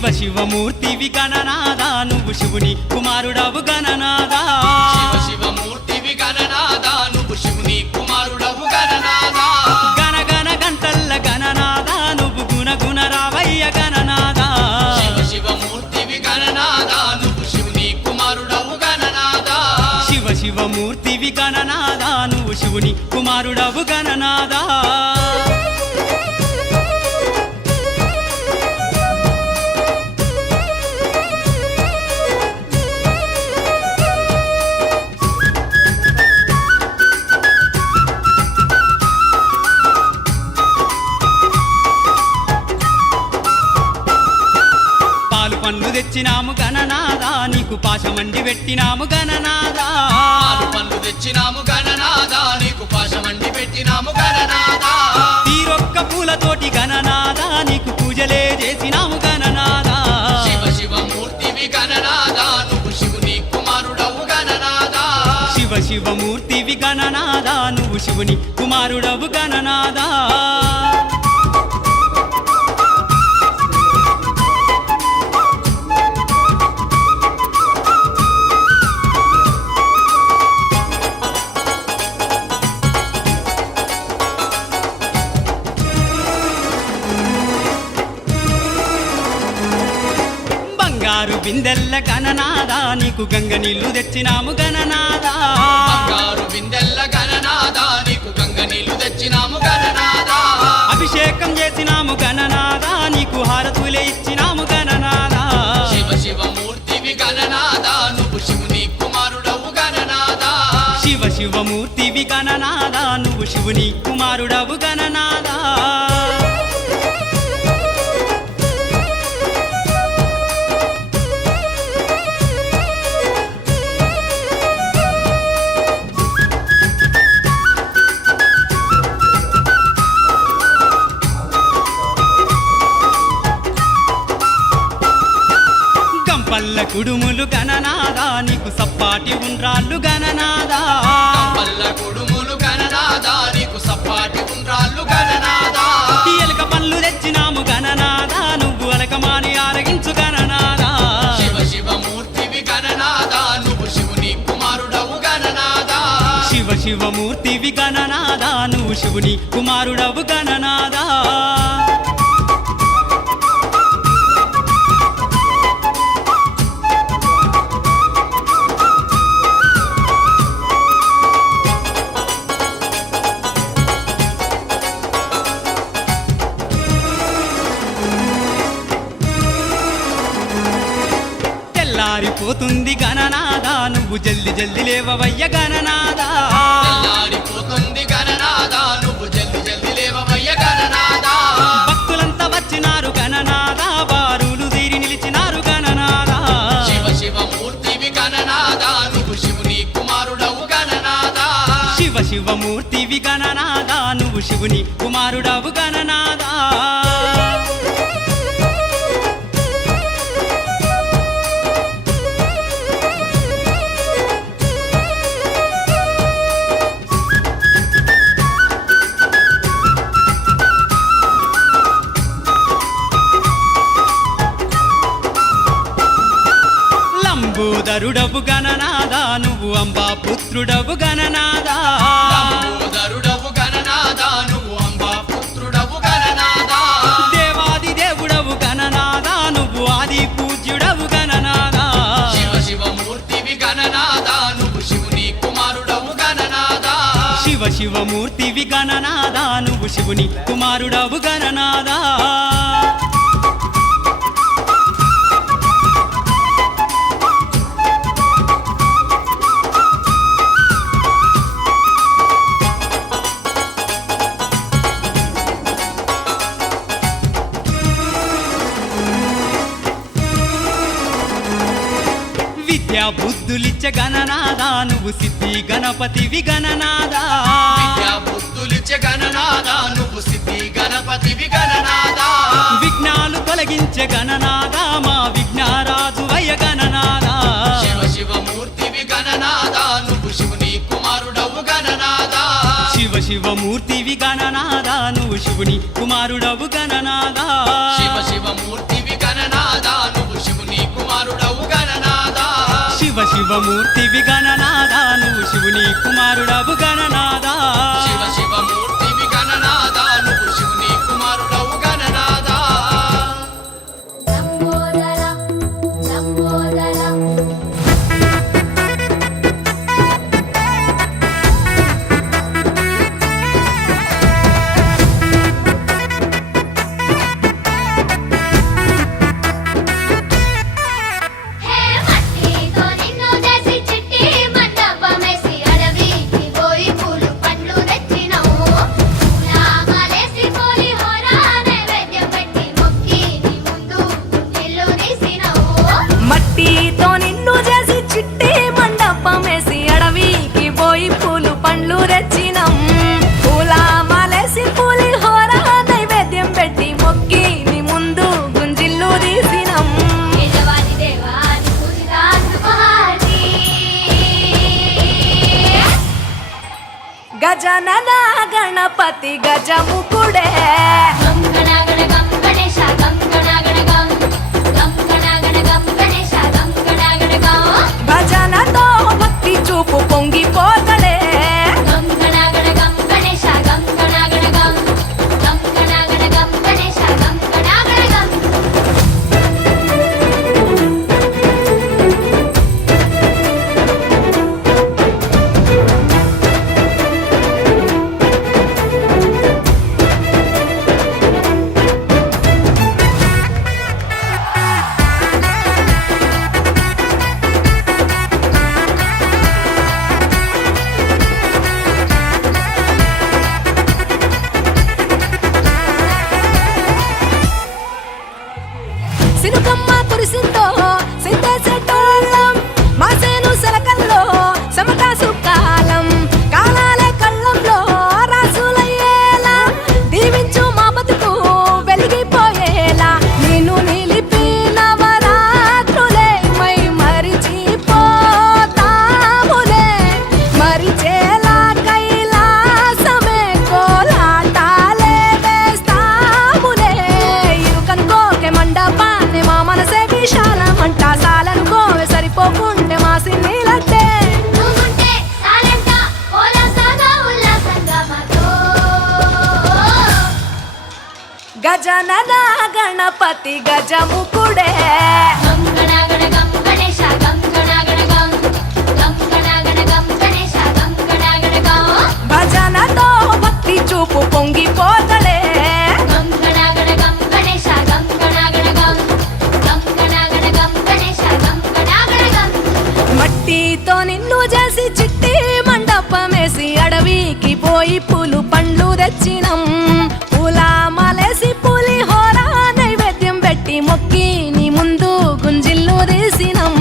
శివ శివమూర్తివి గణనాదా నువ్వు శివుని కుమారుడవు గణనాదా శివ శివమూర్తివి గణనాదా నువ్వు శివుని కుమారుడవు గణనాదా గణ గణ గంటల్ల గణనాదా నువ్వు గుణ గుణ రావయ్య గణనాదా శివ శివమూర్తివి గణనాదా నువ్వు శివుని కుమారుడవు గణనాదా శివ శివమూర్తివి గణనాదా నువ్వు శివుని కుమారుడవు గణనాదా పండ్లు తెచ్చినాము గణనాదా నీకు పాశమండి పెట్టినాము గణనాదా పాలు పండ్లు తెచ్చినాము గణనాదా నీకు పాశమండి పెట్టినాము గణనాదా తీరొక్క పూలతోటి గణనాదా నీకు పూజలే చేసినాము గణనాదా శివ శివమూర్తివి గణనాదా నువ్వు శివుని కుమారుడవు గణనాదా శివ శివమూర్తివి గణనాదా నువ్వు శివుని కుమారుడవు గణనాదా బంగారు బిందెల్ల గణనాదా నీకు గంగ నీళ్లు తెచ్చినాము గణనాదా బంగారు బిందెల్ల గణనాదా నీకు గంగ నీళ్లు తెచ్చినాము గణనాదా అభిషేకం చేసినాము గణనాదా నీకు హారతులే ఇచ్చినాము గణనాదా శివ శివమూర్తివి గణనాదా నువ్వు శివుని కుమారుడవు గణనాదా శివ శివమూర్తివి గణనాదా నువ్వు శివుని కుమారుడవు గణనాదా పల్ల కుడుములు గణనాదా నీకు సప్పాటి ఉండ్రాళ్ళు గణనాదా పల్ల కుడుములు గణనాదా నీకు సప్పాటి ఉండ్రాళ్ళు గణనాదా ఎలక పళ్ళు తెచ్చినాము గణనాదా నువ్వు అలకమాని ఆరగించు గణనాదా శివ శివమూర్తివి గణనాదా నువ్వు శివుని కుమారుడవు గణనాదా శివ శివమూర్తివి గణనాదా నువ్వు శివుని కుమారుడవు గణనాదా తెల్లారిపోతుంది గణనాదా నువ్వు జల్ది జల్ది లేవవయ్య గణనాదా తెల్లారిపోతుంది గణనాదా నువ్వు జల్ది జల్ది లేవవయ్య గణనాదా భక్తులంతా వచ్చినారు గణనాదా బారులు తీరి నిలిచినారు గణనాదా శివ శివమూర్తివి గణనాదా నువ్వు శివుని కుమారుడవు గణనాదా శివ శివమూర్తివి గణనాదా నువ్వు శివుని కుమారుడవు గణనాదా లంబోదరుడవు గణనాదా నువ్వు అంబా పుత్రుడవు గణనాదా లంబోదరుడవు గణనాదా నువ్వు అంబా పుత్రుడవు గణనాదా దేవాది దేవుడవు గణనాదా నువ్వు ఆది పూజ్యుడవు గణనాదా శివ శివమూర్తివి గణనాదా నువ్వు శివుని కుమారుడవు గణనాదా శివ శివమూర్తివి గణనాదా నువ్వు శివుని కుమారుడవు గణనాదా విద్యా బుద్ధులిచ్చే గణనాదా నువ్వు సిద్ధి గణపతివి గణనాదా విద్యా బుద్ధులిచ్చే గణనాదా నువ్వు సిద్ధి గణపతివి గణనాదా విఘ్నాలు తొలగించే గణనాదా మా విఘ్నారాజు వయ్య గణనాదా శివ శివమూర్తివి గణనాదా నువ్వు శివుని కుమారుడవు గణనాదా శివ శివమూర్తివి గణనాదా నువ్వు శివుని కుమారుడవు గణనాదా శివ శివమూర్తివి గణనాదా శివమూర్తివి గణనాదా నువ్వు శివుని కుమారుడవు గణనాదా శివ శివమూర్తివి గణనాద నువ్వు శివుని కుమారుడవు గణనాద లంబోదర లంబోదర హే మట్టితో నిన్ను చేసి చిట్టి మండపమేసి అడవికి పోయి పూలు పండ్లు తెచ్చినవు పూలమాలేసి పోలి హోరా నైవేద్యం పెట్టి మొక్కి నీ ముందు ఇల్లు తీసినవు మట్టితో నిన్ను చేసి చిట్టి మండపమేసి అడవికి పోయి పూలు పండ్లు తెచ్చినం పూల మాలేసి పూలి హోర నైవేద్యం పెట్టి మొక్కి నీ ముందు గుంజిల్లు తీసినం యజమాని దేవాని పూజిత అందుకోహారి గజనన గణపతి గజముకుడే గం గణగణ గం గణేశ గం గణగణ గం గం గణగణ గం గణేశ గం గణగణ గం భజనతో భక్తి చూపు పొంగిపోతడే గం గణగణ గం గణేశ గం గణగణ గం గం గణగణ గం గణేశ గం గణగణ గం సినుకమ్మ కురిసిందో సిందేసేటోళ్ళం మాసేను సెలకల్లో సమతా సుకాలం కాలాలే కళ్ళంలో రాసులయ్యేలా దీవించు మా బతుకు వెలిగిపోయేలా నిన్ను నిలిపిన వరాత్రులే మై మరిచిపోతాములే మరిచేలా కైలాసమే కోలాటాలే వేస్తాములే ఇరుకనుకోకే మండపాన్ని మా మనసే విశాలమంట సాలనుకోవే సరిపోకుంటే మా సిన్నీలట్టే నువ్వుంటే సాలంట ఓలసగా ఉల్లాసంగా మాతో గజనన గణపతి గజముకుడే గం గణగణ గం గణేశ గం గణగణ గం గం గణగణ గం గణేశ గం గణగణ గం భజనతో భక్తి చూపు పొంగిపోతడే గం గణగణ గం గణేశ గం గణగణ గం గం గణగణ గం గణేశ గం గణగణ గం మట్టితో నిన్ను చేసి చిట్టి మండపమేసి అడవికి పోయి పూలు పండ్లు తెచ్చినం పూల మాలేసి పూలి హోర నైవేద్యం పెట్టి మొక్కి నీ ముందు గుంజిల్లు తీసినం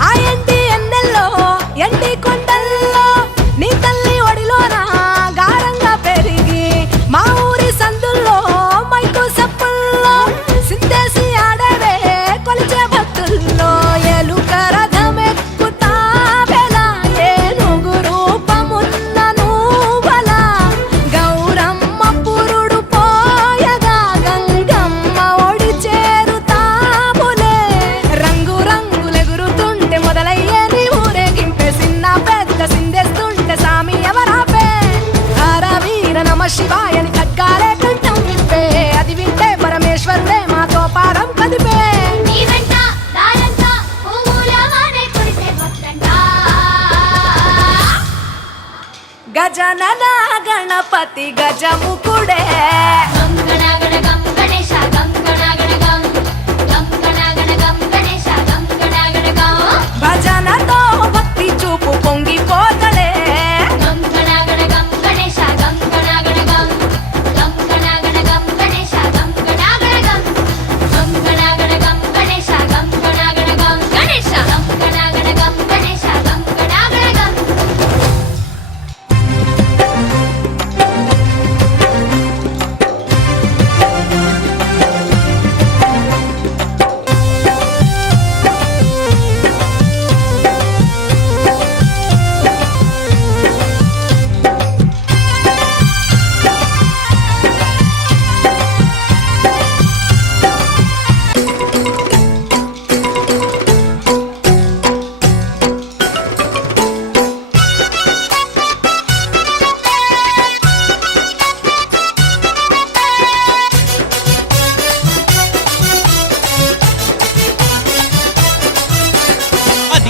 ఆ ఎంటి ఎన్నెల్లో ఎంటి కొండల్లో నీ తల్లి ఒడిలోన గారంగా పెరిగి మా ఊరి సందుల్లో మైకు సప్పుల్లో సిందేసి ఆడవే కొలిచే భక్తుల్లో ఎలుక రథమెక్కుతావెలా ఏనుగు రూపమున్న నువ్వలా గౌరమ్మ పురుడు పోయగా గంగమ్మ ఒడి చేరుతాములే రంగు రంగులెగురుతుంటే మొదలయ్యే నీ ఊరేగింపే చిన్న పెద్ద సిందేస్తుంటే సామి ఎవరాపే హర వీర నమ శివాయని ఖడ్గాలే కంఠం విప్పే అది వింటే పరమేశ్వరుడే మాతో పారం కదిపే నీ వెంట దారంట పువ్వుల వానే కురిసే భక్తంట గజనన గణపతి గజముకుడే గం గణగణ గం గణేశ గం గణగణ గం గం గణగణ గం గణేశ గం గణగణ గం భజనతో భక్తి చూపు పొంగిపోతడే గం గణగణ గం గణేశ గం గణగణ గం గం గణగణ గం గణేశ గం గణగణ గం గం గణగణ గం గణేశ గం గణగణ గం గణేశ గం గణగణ గం గణేశ గం గణగణ గం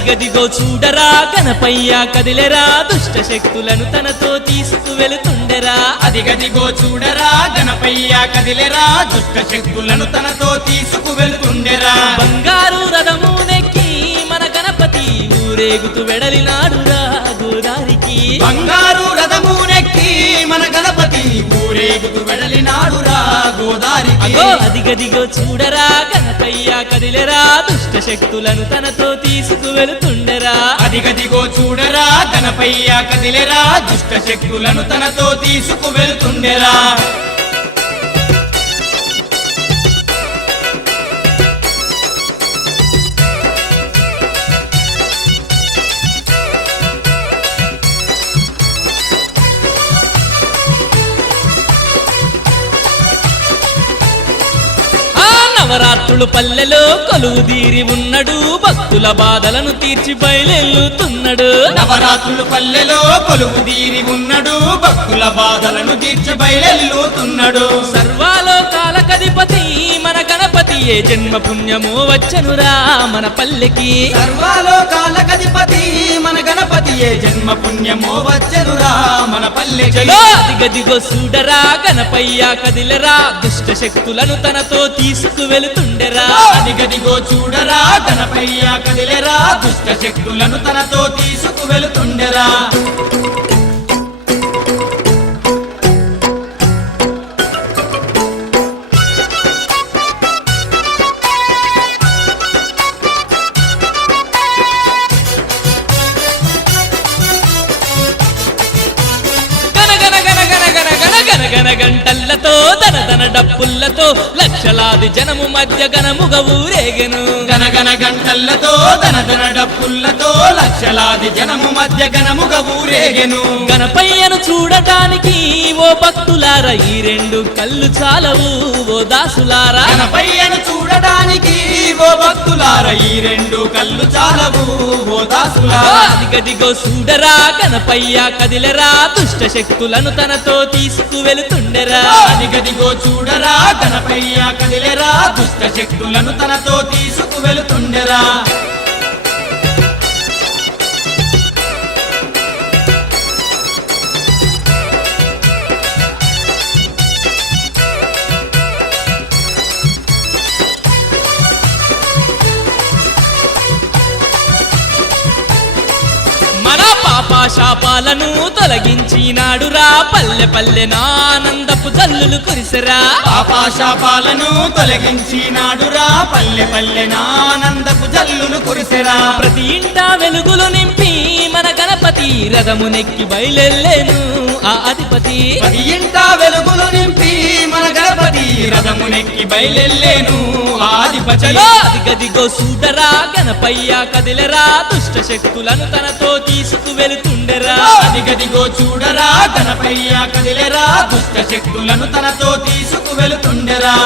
అదిగదిగో చూడరా గణపయ్య కదిలెరా దుష్ట శక్తులను తనతో తీసుకువెళుతుండెరా అదిగదిగో చూడరా గణపయ్య కదిలెరా దుష్ట శక్తులను తనతో తీసుకువెళ్తుండెరా బంగారు రథము నెక్కి మన గణపతి ఊరేగుతూ వెడలినాడురా గోదారికి బంగారు రథము నెక్కి మన గణపతి ఊరేగుతూ వెడలినాడురా గోదారికి అగో అదిగదిగో చూడరా గణపయ్య కదిలెరా దుష్ట శక్తులను తనతో తీసుకువెళుతుండెరా అదిగదిగో చూడరా గణపయ్య కదిలెరా దుష్ట శక్తులను తనతో తీసుకువెళ్తుండెరా నవరాత్రులు పల్లెలో కొలువుదీరి ఉన్నాడు భక్తుల బాధలను తీర్చి బయలెల్లుతున్నాడు నవరాత్రులు పల్లెలో కొలువుదీరి ఉన్నాడు భక్తుల బాధలను తీర్చి బయలెల్లుతున్నాడు సర్వాలోకాలకధిపతి మన గణపతి ఏ జన్మ పుణ్యమో వచ్చనురా మన పల్లెకి సర్వాలోకాలకధిపతి మన గణపతి ఏ జన్మ పుణ్యమో వచ్చనురా మన పల్లెకి చలో అదిగదిగో చూడరా గణపయ్య కదిలెరా దుష్ట శక్తులను తనతో తీసుకువెళుతుండెరా అదిగదిగో చూడరా గణపయ్య కదిలెరా దుష్ట శక్తులను తనతో తీసుకువెళుతుండెరా గనగన గంటల్లతో దనదన డప్పుల్లతో లక్షలాది జనము మధ్య గణముగ ఊరేగెను గనగన గంటల్లతో దనదన డప్పుల్లతో లక్షలాది జనము మధ్య గణముగ ఊరేగెను గణపయ్యను చూడటానికి ఓ భక్తులారా ఈ రెండు కళ్ళు చాలవు ఓ దాసులారా గణపయ్యను చూడడానికి ఓ భక్తులారా ఈ రెండు కళ్ళు చాలవు ఓ దాసులారా అదిగదిగో చూడరా గణపయ్య కదిలెరా దుష్ట శక్తులను తనతో తీసుకువెళుతుండెరా అదిగదిగో చూడరా గణపయ్య కదిలెరా దుష్ట శక్తులను తనతో తీసుకువెళుతుండెరా మన పాపాశాపాలను తొలగించినాడురా పల్లె పల్లె ఆనందపు జల్లులు కురిసెరా పాపాశాపాలను తొలగించినాడురా పల్లె పల్లె ఆనందపు జల్లులు కురిసెరా ప్రతి ఇంట వెలుగులు నింపి మన గణపతి రథమునెక్కి బయలెల్లేను ఆ అధిపతి ప్రతి ఇంట వెలుగులు నింపి మన గణపతి రథమునెక్కి బయలెల్లేను ఆదిపతి అదిగదిగో చూడరా గణపయ్య కదిలెరా దుష్ట శక్తులను తనతో తీసుకువెళుతుండెరా అదిగదిగో చూడరా గణపయ్య కదిలెరా దుష్ట శక్తులను తనతో తీసుకువెళుతుండెరా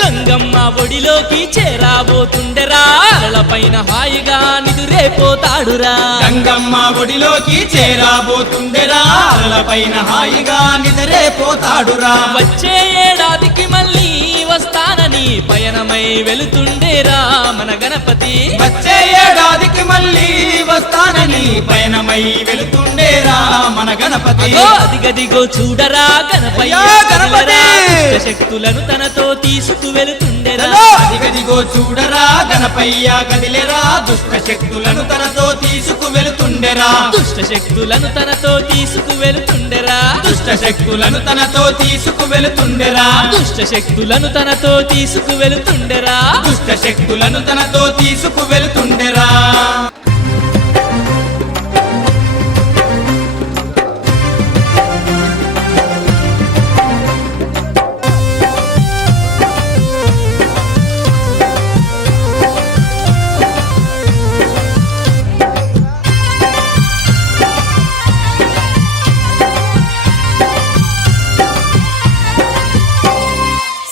గంగమ్మ ఒడిలోకి చేరాబోతుండెరా అలలపైన హాయిగా నిదురేపోతాడురా గంగమ్మ ఒడిలోకి చేరాబోతుండెరా అలలపైన హాయిగా నిద్రేపోతాడురా వచ్చే ఏడాదికి మళ్ళీ వస్తానని పయనమై వెళుతుండేరా మన గణపతి వచ్చే ఏడాదికి మళ్ళీ వస్తానని పయనమై వెళుతుండేరా మన గణపతి అగో అదిగదిగో చూడరా గణపయ్య అయ్యో గణపతి! దుష్ట శక్తులను తనతో తీసుకువెళుతుండెరా అదిగదిగో చూడరా గణపయ్య కదిలెరా దుష్ట శక్తులను తనతో తీసుకువెళుతుండెరా దుష్ట శక్తులను తనతో తీసుకువెళుతుండెరా దుష్ట శక్తులను తనతో తీసుకువెళుతుండెరా దుష్ట శక్తులను తనతో తీసుకువెళుతుండెరా దుష్ట శక్తులను తనతో తీసుకువెళుతుండెరా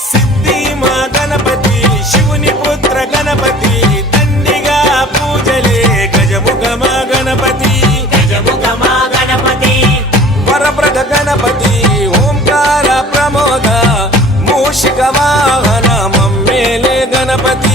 సిద్ధి మా గణపతి శివుని పుత్ర గణపతి వరద గణపతి ఓంకార ప్రమోద మూషిక వాహన మమ్మేలే గణపతి